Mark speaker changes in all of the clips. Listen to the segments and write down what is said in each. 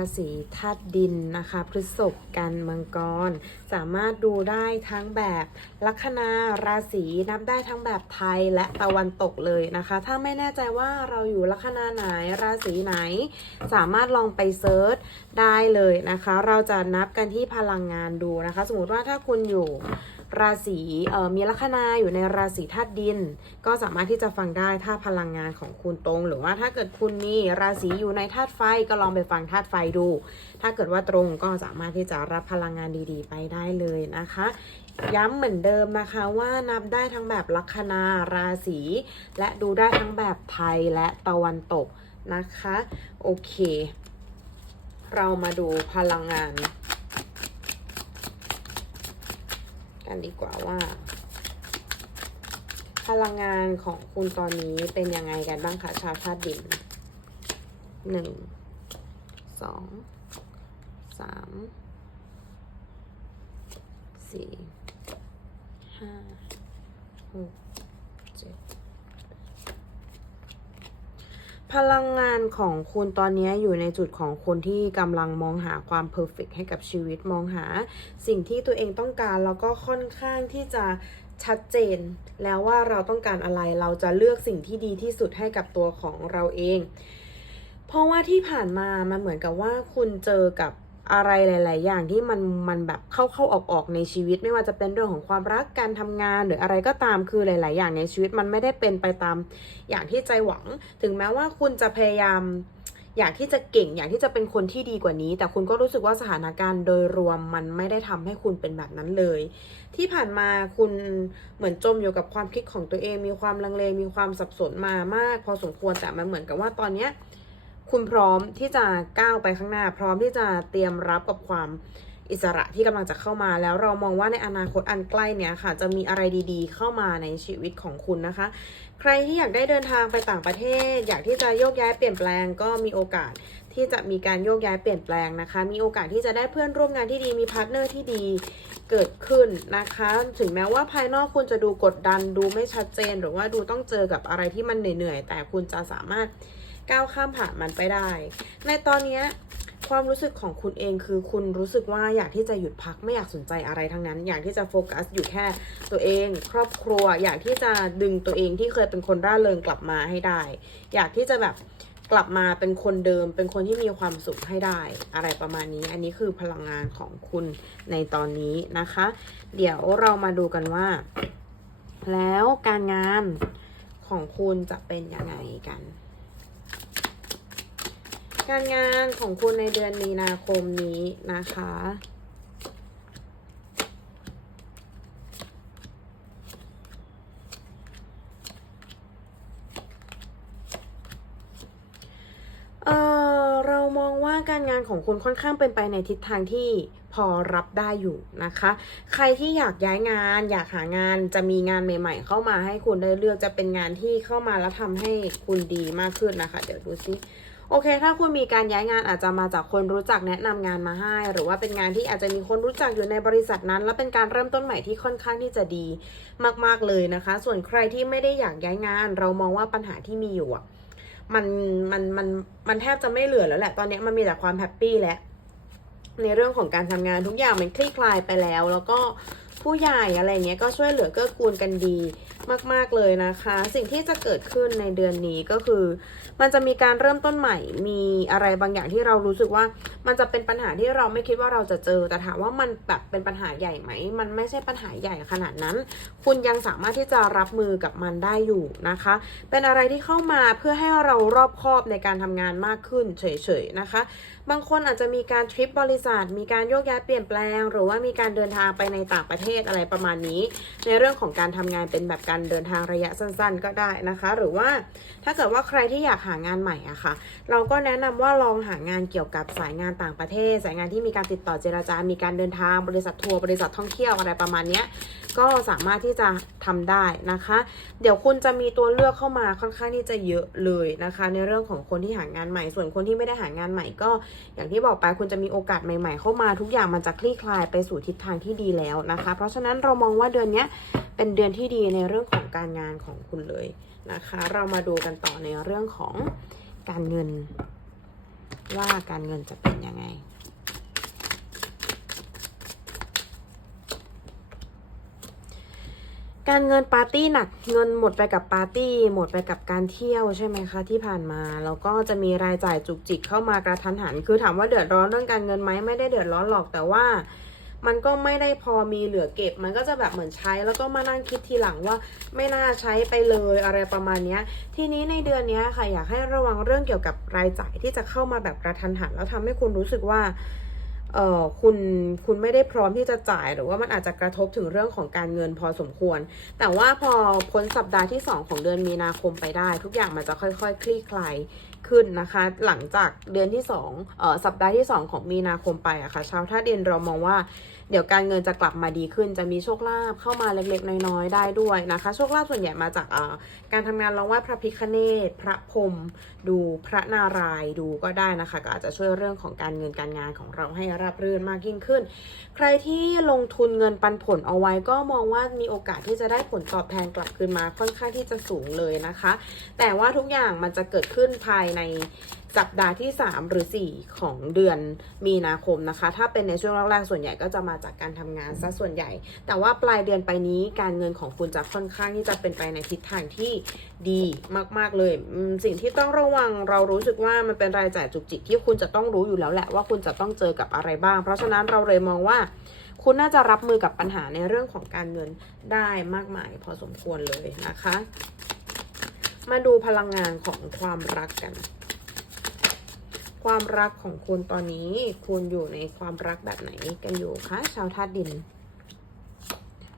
Speaker 1: ราศีธาตุดินนะคะพฤษภกันมังกร สามารถดูได้ทั้งแบบลัคนาราศีนับได้ทั้งแบบไทยและตะวันตกเลยนะคะ ถ้าไม่แน่ใจว่าเราอยู่ลัคนาไหนราศีไหน สามารถลองไปเซิร์ชได้เลยนะคะ เราจะนับกันที่พลังงานดูนะคะ สมมติว่าถ้าคุณอยู่ราศีมีลัคนาอยู่ในราศีธาตุดิน ก็สามารถที่จะฟังได้ถ้าพลังงานของคุณตรง หรือว่าถ้าเกิดคุณมีราศีอยู่ในธาตุไฟก็ลองไปฟังธาตุไฟดู ถ้าเกิดว่าตรงก็สามารถที่จะรับพลังงานดีๆ ไปได้เลยนะคะ ย้ำเหมือนเดิมนะคะว่านับได้ทั้งแบบลัคนาราศีและดูได้ทั้งแบบไทยและตะวันตกนะคะ โอเค เรามาดูพลังงาน กันดีกว่าว่า พลังงานของคุณตอนนี้เป็นยังไงกันบ้างคะชาวธาตุดินหนึ่งสองสามสี่ห้าหกเจ็ด พลังงานของคุณตอนนี้อยู่ในจุดของคนที่กำลังมองหาความเพอร์เฟกให้กับชีวิตมองหา สิ่งที่ตัวเองต้องการแล้วก็ค่อนข้างที่จะชัดเจน แล้วว่าเราต้องการอะไรเราจะเลือกสิ่งที่ดีที่สุดให้กับตัวของเราเอง เพราะว่าที่ผ่านมามันเหมือนกับว่าคุณเจอกับ อะไรหลาย ๆ อย่างที่มันมันแบบเข้าเข้าออกออกในชีวิต ไม่ว่าจะเป็นเรื่องของความรักการทำงานหรืออะไรก็ตามคือหลาย ๆ อย่างในชีวิตมันไม่ได้เป็นไปตามอย่างที่ใจหวัง ถึงแม้ว่าคุณจะพยายามอยากที่จะเก่งอยากที่จะเป็นคนที่ดีกว่านี้ แต่คุณก็รู้สึกว่าสถานการณ์โดยรวมมันไม่ได้ทำให้คุณเป็นแบบนั้นเลย ที่ผ่านมาคุณเหมือนจมอยู่กับความคิดของตัวเอง มีความลังเลมีความสับสนมามาก พอสมควรแต่มันเหมือนกับว่าตอนเนี้ย คุณพร้อมที่จะก้าวไปข้างหน้า พร้อมที่จะเตรียมรับกับความอิสระที่กำลังจะเข้ามาแล้วเรามองว่าในอนาคตอันใกล้เนี้ยค่ะ จะมีอะไรดีๆ เข้ามาในชีวิตของคุณนะคะ ใครที่อยากได้เดินทางไปต่างประเทศ อยากที่จะโยกย้ายเปลี่ยนแปลงก็มีโอกาสที่จะมีการโยกย้ายเปลี่ยนแปลงนะคะ มีโอกาสที่จะได้เพื่อนร่วมงานที่ดี มีพาร์ทเนอร์ที่ดีเกิดขึ้นนะคะ ถึงแม้ว่าภายนอกคุณจะดูกดดัน ดูไม่ชัดเจน หรือว่าดูต้องเจอกับอะไรที่มันเหนื่อยๆ แต่คุณจะสามารถ ก้าวข้ามผ่านมันไปได้ ในตอนนี้ความรู้สึกของคุณเองคือคุณรู้สึกว่าอยากที่จะหยุดพักไม่อยากสนใจอะไรทั้งนั้น อยากที่จะโฟกัสอยู่แค่ตัวเอง ครอบครัว อยากที่จะดึงตัวเองที่เคยเป็นคนร่าเริงกลับมาให้ได้ อยากที่จะแบบกลับมาเป็นคนเดิม เป็นคนที่มีความสุขให้ได้ อะไรประมาณนี้ อันนี้คือพลังงานของคุณในตอนนี้นะคะ เดี๋ยวเรามาดูกันว่า แล้วการงานของคุณจะเป็นยังไงกัน การงานของคุณในเดือนมีนาคมนี้นะคะ เออเรามองว่าการงานของคุณค่อนข้างเป็นไปในทิศทางที่พอรับได้อยู่นะคะ ใครที่อยากย้ายงาน อยากหางานจะมีงานใหม่ ๆ เข้ามาให้คุณได้เลือกจะเป็นงานที่เข้ามาแล้วทำให้คุณดีมากขึ้นนะคะ เดี๋ยวดูซิ โอเค ถ้าคุณมีการย้ายงานอาจจะมาจากคนรู้จักแนะนำงานมาให้ หรือว่าเป็นงานที่อาจจะมีคนรู้จักอยู่ในบริษัทนั้น และเป็นการเริ่มต้นใหม่ที่ค่อนข้างที่จะดีมาก ๆเลยนะคะ ส่วนใครที่ไม่ได้อยากย้ายงาน เรามองว่าปัญหาที่มีอยู่อะมันมันมันมันแทบจะไม่เหลือแล้วแหละ ตอนนี้มันมีแต่ความแฮปปี้แล้วในเรื่องของการทำงานทุกอย่างมันคลี่คลายไปแล้ว แล้วก็ ผู้ใหญ่อะไรเงี้ยก็ช่วยเหลือเกื้อกูลกันดีมาก ๆ เลยนะคะ สิ่งที่จะเกิดขึ้นในเดือนนี้ก็คือ มันจะมีการเริ่มต้นใหม่ มีอะไรบางอย่างที่เรารู้สึกว่า มันจะเป็นปัญหาที่เราไม่คิดว่าเราจะเจอ แต่ถามว่ามันแบบเป็นปัญหาใหญ่ไหม มันไม่ใช่ปัญหาใหญ่ขนาดนั้น คุณยังสามารถที่จะรับมือกับมันได้อยู่นะคะ เป็นอะไรที่เข้ามาเพื่อให้เรารอบคอบในการทำงานมากขึ้นเฉยๆนะคะ บางคนอาจจะมีการทริปบริษัท มีการโยกย้ายเปลี่ยนแปลง หรือว่ามีการเดินทางไปในต่างประเทศอะไรประมาณนี้ ในเรื่องของการทำงานเป็นแบบการเดินทางระยะสั้น ๆ ก็ได้นะคะ หรือว่าถ้าเกิดว่าใครที่อยากหางานใหม่อะค่ะ เราก็แนะนำว่าลองหางานเกี่ยวกับสายงานต่างประเทศ สายงานที่มีการติดต่อเจราจา มีการเดินทางบริษัททัวร์บริษัทท่องเที่ยวอะไรประมาณนี้ก็สามารถที่จะทำได้นะคะ เดี๋ยวคุณจะมีตัวเลือกเข้ามาค่อนข้างที่จะเยอะเลยนะคะ ในเรื่องของคนที่หางานใหม่ ส่วนคนที่ไม่ได้หางานใหม่ก็ อย่างที่บอกไปคุณจะมีโอกาสใหม่ ๆ เข้ามาทุกอย่างมันจะคลี่คลายไปสู่ทิศทางที่ดีแล้วนะคะเพราะฉะนั้นเรามองว่าเดือนนี้เป็นเดือนที่ดีในเรื่องของการงานของคุณเลยนะคะ เรามาดูกันต่อในเรื่องของการเงิน ว่าการเงินจะเป็นยังไงการเงินปาร์ตี้หนักเงินหมดไปกับปาร์ตี้ หมดไปกับการเที่ยวใช่ไหมคะที่ผ่านมาแล้วก็จะมีรายจ่ายจุกจิกเข้ามากระทันหัน คือถามว่าเดือดร้อนเรื่องการเงินไหมไม่ได้เดือดร้อนหรอกแต่ว่า มันก็ไม่ได้พอมีเหลือเก็บ มันก็จะแบบเหมือนใช้แล้วก็มานั่งคิดทีหลังว่าไม่น่าใช้ไปเลยอะไรประมาณนี้ทีนี้ในเดือนนี้ค่ะอยากให้ระวังเรื่องเกี่ยวกับรายจ่ายที่จะเข้ามาแบบกระทันหันแล้วทำให้คุณรู้สึกว่า เออคุณคุณไม่ได้พร้อมที่จะจ่ายหรือว่ามันอาจจะกระทบถึงเรื่องของการเงินพอสมควร แต่ว่าพอพ้นสัปดาห์ที่ 2 ของเดือนมีนาคมไปได้ ทุกอย่างมันจะค่อยๆ คลี่คลายขึ้นนะคะ หลังจากเดือนที่2เอ่อสัปดาห์ที่ 2 ของมีนาคมไปอะค่ะชาวท่าดินเรามองว่า เดี๋ยวการเงินจะกลับมาดีขึ้น จะมีโชคลาภเข้ามาเล็กๆ น้อยๆ ได้ด้วยนะคะ โชคลาภส่วนใหญ่มาจากการทำงานเราไหว่าพระพิคเนตพระพรมดูพระนารายณ์ดูก็ได้นะคะ ก็อาจจะช่วยเรื่องของการเงินการงานของเราให้ราบรื่นมากยิ่งขึ้น ใครที่ลงทุนเงินปันผลเอาไว้ก็มองว่ามีโอกาสที่จะได้ผลตอบแทนกลับคืนมาค่อนข้างที่จะสูงเลยนะคะ แต่ว่าทุกอย่างมันจะเกิดขึ้นภายใน สัปดาห์ที่ 3 หรือ 4 ของเดือนมีนาคมนะคะ ถ้าเป็นในช่วงแรกๆส่วนใหญ่ก็จะมาจากการทำงานซะส่วนใหญ่ แต่ว่าปลายเดือนไปนี้การเงินของคุณจะค่อนข้างที่จะเป็นไปในทิศทางที่ดีมากๆเลยสิ่งที่ต้องระวังเรารู้สึกว่ามันเป็นรายจ่ายจุกจิกที่คุณจะต้องรู้อยู่แล้วแหละว่าคุณจะต้องเจอกับอะไรบ้าง เพราะฉะนั้นเราเลยมองว่าคุณน่าจะรับมือกับปัญหาในเรื่องของการเงินได้มากมายพอสมควรเลยนะคะ มาดูพลังงานของความรักกัน ความรักของคุณตอนนี้ คุณอยู่ในความรักแบบไหนกันอยู่คะชาวธาตุดิน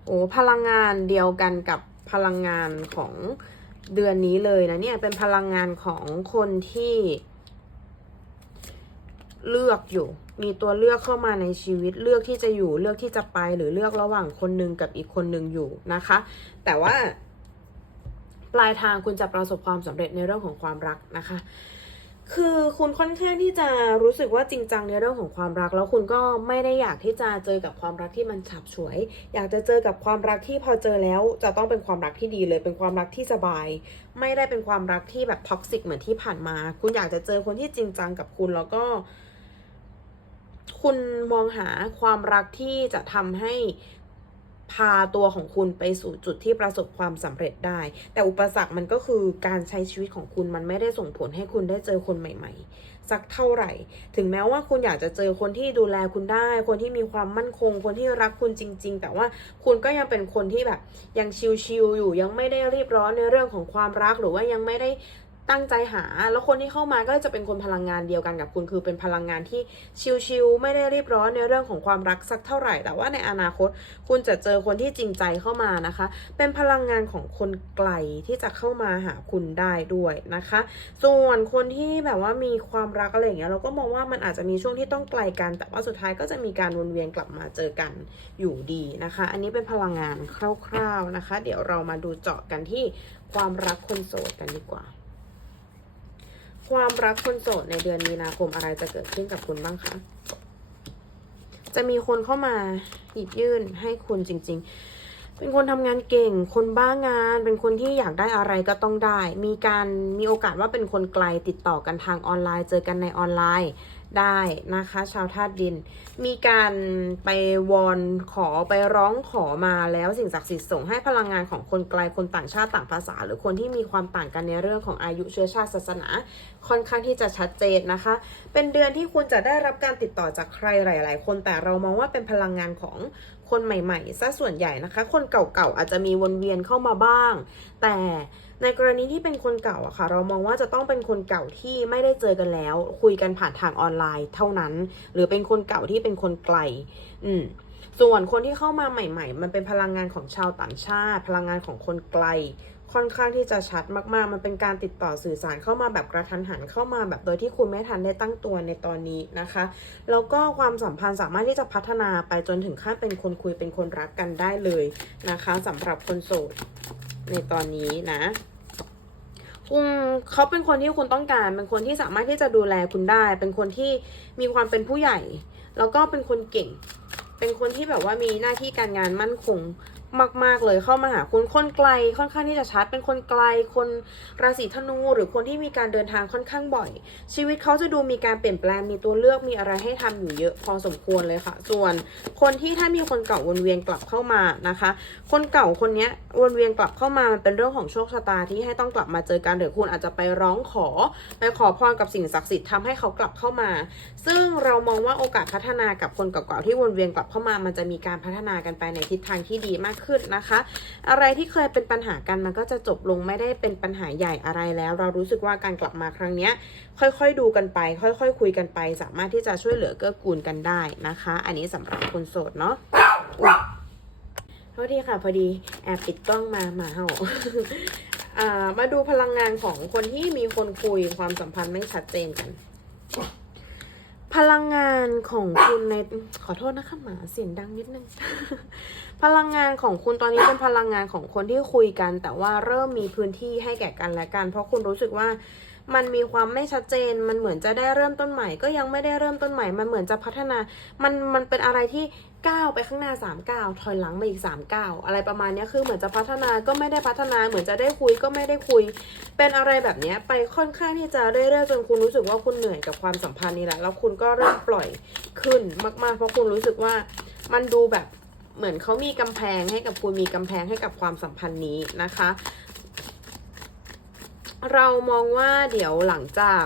Speaker 1: โอ้พลังงานเดียวกันกับพลังงานของเดือนนี้เลยนะเนี่ยเป็นพลังงานของคนที่เลือกอยู่ มีตัวเลือกเข้ามาในชีวิตเลือกที่จะอยู่เลือกที่จะไปหรือเลือกระหว่างคนหนึ่งกับอีกคนหนึ่งอยู่นะคะ แต่ว่าปลายทางคุณจะประสบความสำเร็จในเรื่องของความรักนะคะ คือคุณค่อนข้างที่จะรู้สึกว่าจริงจังในเรื่องของความรัก แล้วคุณก็ไม่ได้อยากที่จะเจอกับความรักที่มันฉับฉวย อยากจะเจอกับความรักที่พอเจอแล้ว จะต้องเป็นความรักที่ดีเลย เป็นความรักที่สบาย ไม่ได้เป็นความรักที่แบบท็อกซิกเหมือนที่ผ่านมา คุณอยากจะเจอคนที่จริงจังกับคุณแล้วก็ คุณมองหาความรักที่จะทำให้ พาตัวของคุณไปสู่จุดที่ประสบความสำเร็จได้ แต่อุปสรรคมันก็คือการใช้ชีวิตของคุณมันไม่ได้ส่งผลให้คุณได้เจอคนใหม่ ๆ สักเท่าไหร่ ถึงแม้ว่าคุณอยากจะเจอคนที่ดูแลคุณได้ คนที่มีความมั่นคง คนที่รักคุณจริง ๆ แต่ว่าคุณก็ยังเป็นคนที่แบบยังชิลๆอยู่ยังไม่ได้รีบร้อนในเรื่องของความรักหรือว่ายังไม่ได้ ตั้งใจหา แล้วคนที่เข้ามาก็จะเป็นคนพลังงานเดียวกันกับคุณ คือเป็นพลังงานที่ชิลๆไม่ได้รีบร้อนในเรื่องของความรักสักเท่าไหร่ แต่ว่าในอนาคตคุณจะเจอคนที่จริงใจเข้ามานะคะ เป็นพลังงานของคนไกลที่จะเข้ามาหาคุณได้ด้วยนะคะ ส่วนคนที่แบบว่ามีความรักอะไรอย่างเงี้ยเราก็มองว่ามันอาจจะมีช่วงที่ต้องไกลกัน แต่ว่าสุดท้ายก็จะมีการวนเวียนกลับมาเจอกันอยู่ดีนะคะ อันนี้เป็นพลังงานคร่าว ๆนะคะ เดี๋ยวเรามาดูเจาะกันที่ความรักคนโสดกันดีกว่า ความรักคนโสดในเดือนมีนาคมอะไรจะเกิดขึ้นกับคุณบ้างคะ จะมีคนเข้ามาหยิบยื่นให้คุณจริง ๆ เป็นคนทำงานเก่ง คนบ้างาน เป็นคนที่อยากได้อะไรก็ต้องได้ มีการมีโอกาสว่าเป็นคนไกลติดต่อกันทางออนไลน์ เจอกันในออนไลน์ ได้นะคะ ชาวธาตุดิน มีการไปวอนขอไปร้องขอมาแล้วสิ่งศักดิ์สิทธิ์ส่งให้พลังงานของคนไกลคนต่างชาติต่างภาษา หรือคนที่มีความต่างกันในเรื่องของอายุเชื้อชาติศาสนา ค่อนข้างที่จะชัดเจนนะคะ เป็นเดือนที่คุณจะได้รับการติดต่อจากใครหลาย ๆ คนแต่เรามองว่าเป็นพลังงานของคนใหม่ๆซะส่วนใหญ่นะคะ คนเก่าๆอาจจะมีวนเวียนเข้ามาบ้าง แต่ ในกรณีที่เป็นคนเก่าอะค่ะ เรามองว่าจะต้องเป็นคนเก่าที่ไม่ได้เจอกันแล้ว คุยกันผ่านทางออนไลน์เท่านั้น หรือเป็นคนเก่าที่เป็นคนไกล อืมส่วนคนที่เข้ามาใหม่ ๆ มันเป็นพลังงานของชาวต่างชาติ พลังงานของคนไกล ค่อนข้างที่จะชัดมากๆ มันเป็นการติดต่อสื่อสารเข้ามาแบบกระทันหันเข้ามาแบบโดยที่คุณไม่ทันได้ตั้งตัวในตอนนี้นะคะ แล้วก็ความสัมพันธ์สามารถที่จะพัฒนาไปจนถึงขั้นเป็นคนคุยเป็นคนรักกันได้เลยนะคะสำหรับคนโสดในตอนนี้นะ เขาเป็นคนที่คุณต้องการ เป็นคนที่สามารถที่จะดูแลคุณได้ เป็นคนที่มีความเป็นผู้ใหญ่ แล้วก็เป็นคนเก่ง เป็นคนที่แบบว่ามีหน้าที่การงานมั่นคง มาก ๆ เลยเข้ามาหาคุณคนไกลค่อนข้างที่จะชัด เป็นคนไกลคนราศีธนู หรือคนที่มีการเดินทางค่อนข้างบ่อย ชีวิตเขาจะดูมีการเปลี่ยนแปลงมีตัวเลือกมีอะไรให้ทำอยู่เยอะพอสมควรเลยค่ะ ส่วนคนที่ถ้ามีคนเก่าวนเวียนกลับเข้ามานะคะ คนเก่าคนนี้วนเวียนกลับเข้ามามันเป็นเรื่องของโชคชะตาที่ให้ต้องกลับมาเจอกันหรือคุณอาจจะไปร้องขอไปขอพรกับสิ่งศักดิ์สิทธิ์ทำให้เขากลับเข้ามา ซึ่งเรามองว่าโอกาสพัฒนากับคนเก่าๆที่วนเวียนกลับเข้ามา มันจะมีการพัฒนากันไปในทิศทางที่ดีมากขึ้นนะคะ อะไรที่เคยเป็นปัญหากันมันก็จะจบลงไม่ได้เป็นปัญหาใหญ่อะไรแล้ว เรารู้สึกว่าการกลับมาครั้งนี้ค่อยๆดูกันไป ค่อยๆคุยกันไป สามารถที่จะช่วยเหลือเกื้อกูลกันได้นะคะ อันนี้สำหรับคนโสดเนาะอุ๊ยโทษทีค่ะพอดีแอบปิดกล้องมาหมาเห่ามาดูพลังงานของคนที่มีคนคุยความสัมพันธ์ไม่ชัดเจนกัน พลังงานของคุณในขอโทษนะคะหมาเสียงดังนิดนึง พลังงานของคุณตอนนี้เป็นพลังงานของคนที่คุยกัน แต่ว่าเริ่มมีพื้นที่ให้แก่กันและกัน เพราะคุณรู้สึกว่า มันมีความไม่ชัดเจน มันเหมือนจะได้เริ่มต้นใหม่ ก็ยังไม่ได้เริ่มต้นใหม่ มันเหมือนจะพัฒนา มันมันเป็นอะไรที่ก้าวไปข้างหน้า3ามก้าวถอยหลังมาอีก3ามก้าวอะไรประมาณนี้คือเหมือนจะพัฒนาก็ไม่ได้พัฒนา เหมือนจะได้คุยก็ไม่ได้คุย เป็นอะไรแบบนี้ไปค่อนข้างที่จะเรื่อยๆจนคุณรู้สึกว่าคุณเหนื่อยกับความสัมพันธ์นี้แหละ แล้วคุณก็เริ่มปล่อยขึ้นมากๆ เพราะคุณรู้สึกว่ามันดูแบบเหมือนเขามีกำแพงให้กับคุณมีกำแพงให้กับความสัมพันธ์นี้นะคะ เรามองว่าเดี๋ยวหลังจาก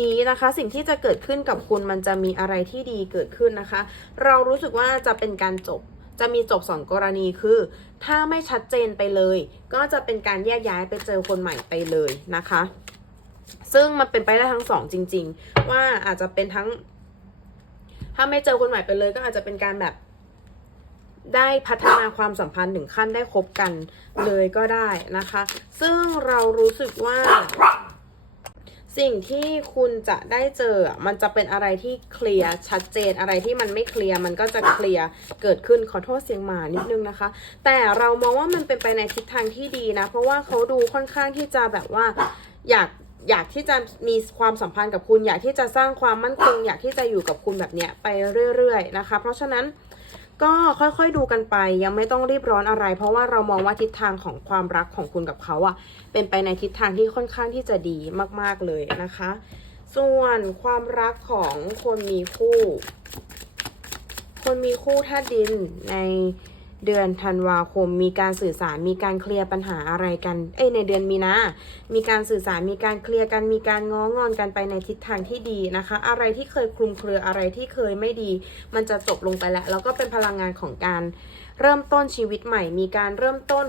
Speaker 1: นี้นะคะ สิ่งที่จะเกิดขึ้นกับคุณมันจะมีอะไรที่ดีเกิดขึ้นนะคะ เรารู้สึกว่าจะเป็นการจบจะมีจบสองกรณีคือ ถ้าไม่ชัดเจนไปเลย ก็จะเป็นการแยกย้ายไปเจอคนใหม่ไปเลยนะคะ ซึ่งมันเป็นไปได้ทั้งสองจริง ๆ ว่าอาจจะเป็นทั้ง ถ้าไม่เจอคนใหม่ไปเลย ก็อาจจะเป็นการแบบ ได้พัฒนาความสัมพันธ์ถึงขั้นได้คบกันเลยก็ได้นะคะ ซึ่งเรารู้สึกว่าสิ่งที่คุณจะได้เจอ มันจะเป็นอะไรที่เคลียร์ชัดเจน อะไรที่มันไม่เคลียร์ มันก็จะเคลียร์เกิดขึ้น ขอโทษเสียงหมานิดนึงนะคะ แต่เรามองว่ามันเป็นไปในทิศทางที่ดีนะ เพราะว่าเขาดูค่อนข้างที่จะแบบว่าอยากอยากที่จะมีความสัมพันธ์กับคุณ อยากที่จะสร้างความมั่นคง อยากที่จะอยู่กับคุณแบบเนี้ยไปเรื่อย ๆ นะคะ เพราะฉะนั้น ก็ค่อยๆดูกันไปยังไม่ต้องรีบร้อนอะไร เพราะว่าเรามองว่าทิศทางของความรักของคุณกับเขาอะเป็นไปในทิศทางที่ค่อนข้างที่จะดีมากๆเลยนะคะ ส่วนความรักของคนมีคู่ คนมีคู่ธาตุดินใน เดือนธันวาคม มีการสื่อสารมีการเคลียร์ปัญหาอะไรกัน เอ้ยในเดือนมีนามีการสื่อสารมีการเคลียร์กันมีการง้องอนกันไปในทิศทางที่ดีนะคะ อะไรที่เคยคลุมเครืออะไรที่เคยไม่ดี มันจะจบลงไปแล้วแล้วก็เป็นพลังงานของการเริ่มต้นชีวิตใหม่ มีการเริ่มต้น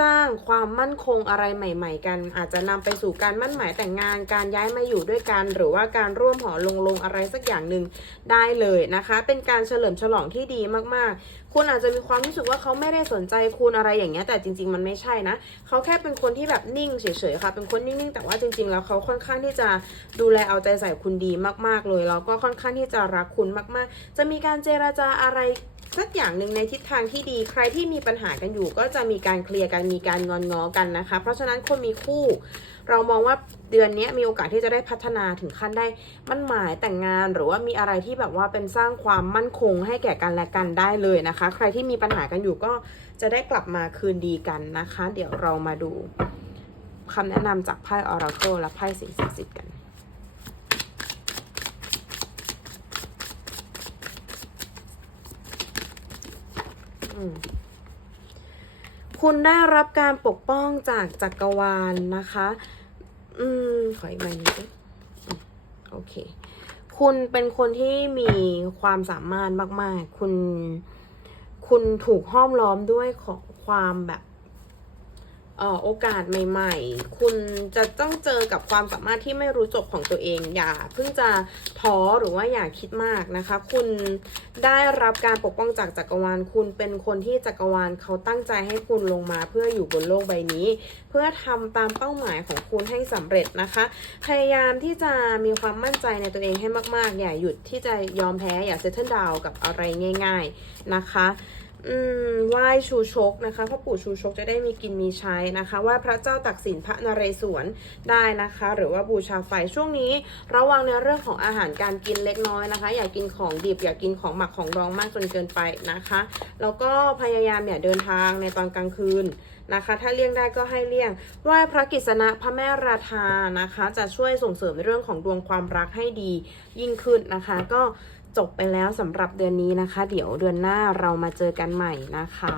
Speaker 1: สร้างความมั่นคงอะไรใหม่ ๆ กัน อาจจะนำไปสู่การมั่นหมายแต่งงานการย้ายมาอยู่ด้วยกัน หรือว่าการร่วมหอลงลงอะไรสักอย่างหนึ่งได้เลยนะคะ เป็นการเฉลิมฉลองที่ดีมากๆ คุณอาจจะมีความรู้สึกว่าเขาไม่ได้สนใจคุณอะไรอย่างเงี้ยแต่จริง ๆ มันไม่ใช่นะเขาแค่เป็นคนที่แบบนิ่งเฉยๆค่ะ เป็นคนนิ่งๆ แต่ว่าจริง ๆ แล้วเขาค่อนข้างที่จะดูแลเอาใจใส่คุณดีมาก ๆ เลยแล้วก็ค่อนข้างที่จะรักคุณมาก ๆ จะมีการเจราจาอะไร สักอย่างหนึ่งในทิศทางที่ดีใครที่มีปัญหากันอยู่ ก็จะมีการเคลียร์กันมีการงอนงอกันนะคะ เพราะฉะนั้นคนมีคู่ เรามองว่าเดือนนี้มีโอกาสที่จะได้พัฒนาถึงขั้นได้มั่นหมายแต่งงาน หรือว่ามีอะไรที่แบบว่าเป็นสร้างความมั่นคงให้แก่กันและกันได้เลยนะคะ ใครที่มีปัญหากันอยู่ก็จะได้กลับมาคืนดีกันนะคะ เดี๋ยวเรามาดูคำแนะนำจากไพ่ออราเคิลและไพ่สิ่งศักดิ์สิทธิ์กัน คุณได้รับการปกป้องจากจักรวาลนะคะ อืม ขออีกใบหนึงโอเค คุณเป็นคนที่มีความสามารถมาก ๆ คุณ คุณถูกห้อมล้อมด้วยของความแบบ โอกาสใหม่ๆ คุณจะต้องเจอกับความสามารถที่ไม่รู้จบของตัวเอง อย่าเพิ่งจะท้อหรือว่าอย่าคิดมากนะคะ คุณได้รับการปกป้องจากจักรวาล คุณเป็นคนที่จักรวาลเขาตั้งใจให้คุณลงมา เพื่ออยู่บนโลกใบนี้ เพื่อทำตามเป้าหมายของคุณให้สำเร็จนะคะ พยายามที่จะมีความมั่นใจในตัวเองให้มากๆ อย่าหยุดที่จะยอมแพ้ อย่าเซตเทิลดาวกับอะไรง่าย ๆนะคะ อืมไหว้ชูชกนะคะพ่อปู่ชูชกจะได้มีกินมีใช้นะคะไหว้พระเจ้าตักสินพระนเรศวรได้นะคะ หรือว่าบูชาไฟช่วงนี้ ระวังในเรื่องของอาหารการกินเล็กน้อยนะคะ อย่ากินของดิบอย่ากินของหมักของดองมากจนเกินไปนะคะ แล้วก็พยายามอย่าเดินทางในตอนกลางคืนนะคะ ถ้าเลี่ยงได้ก็ให้เลี่ยงไหว้พระกิษณะพระแม่ราธานะคะ จะช่วยส่งเสริมในเรื่องของดวงความรักให้ดียิ่งขึ้นนะคะ ก็ จบไปแล้วสำหรับเดือนนี้นะคะ เดี๋ยวเดือนหน้าเรามาเจอกันใหม่นะคะ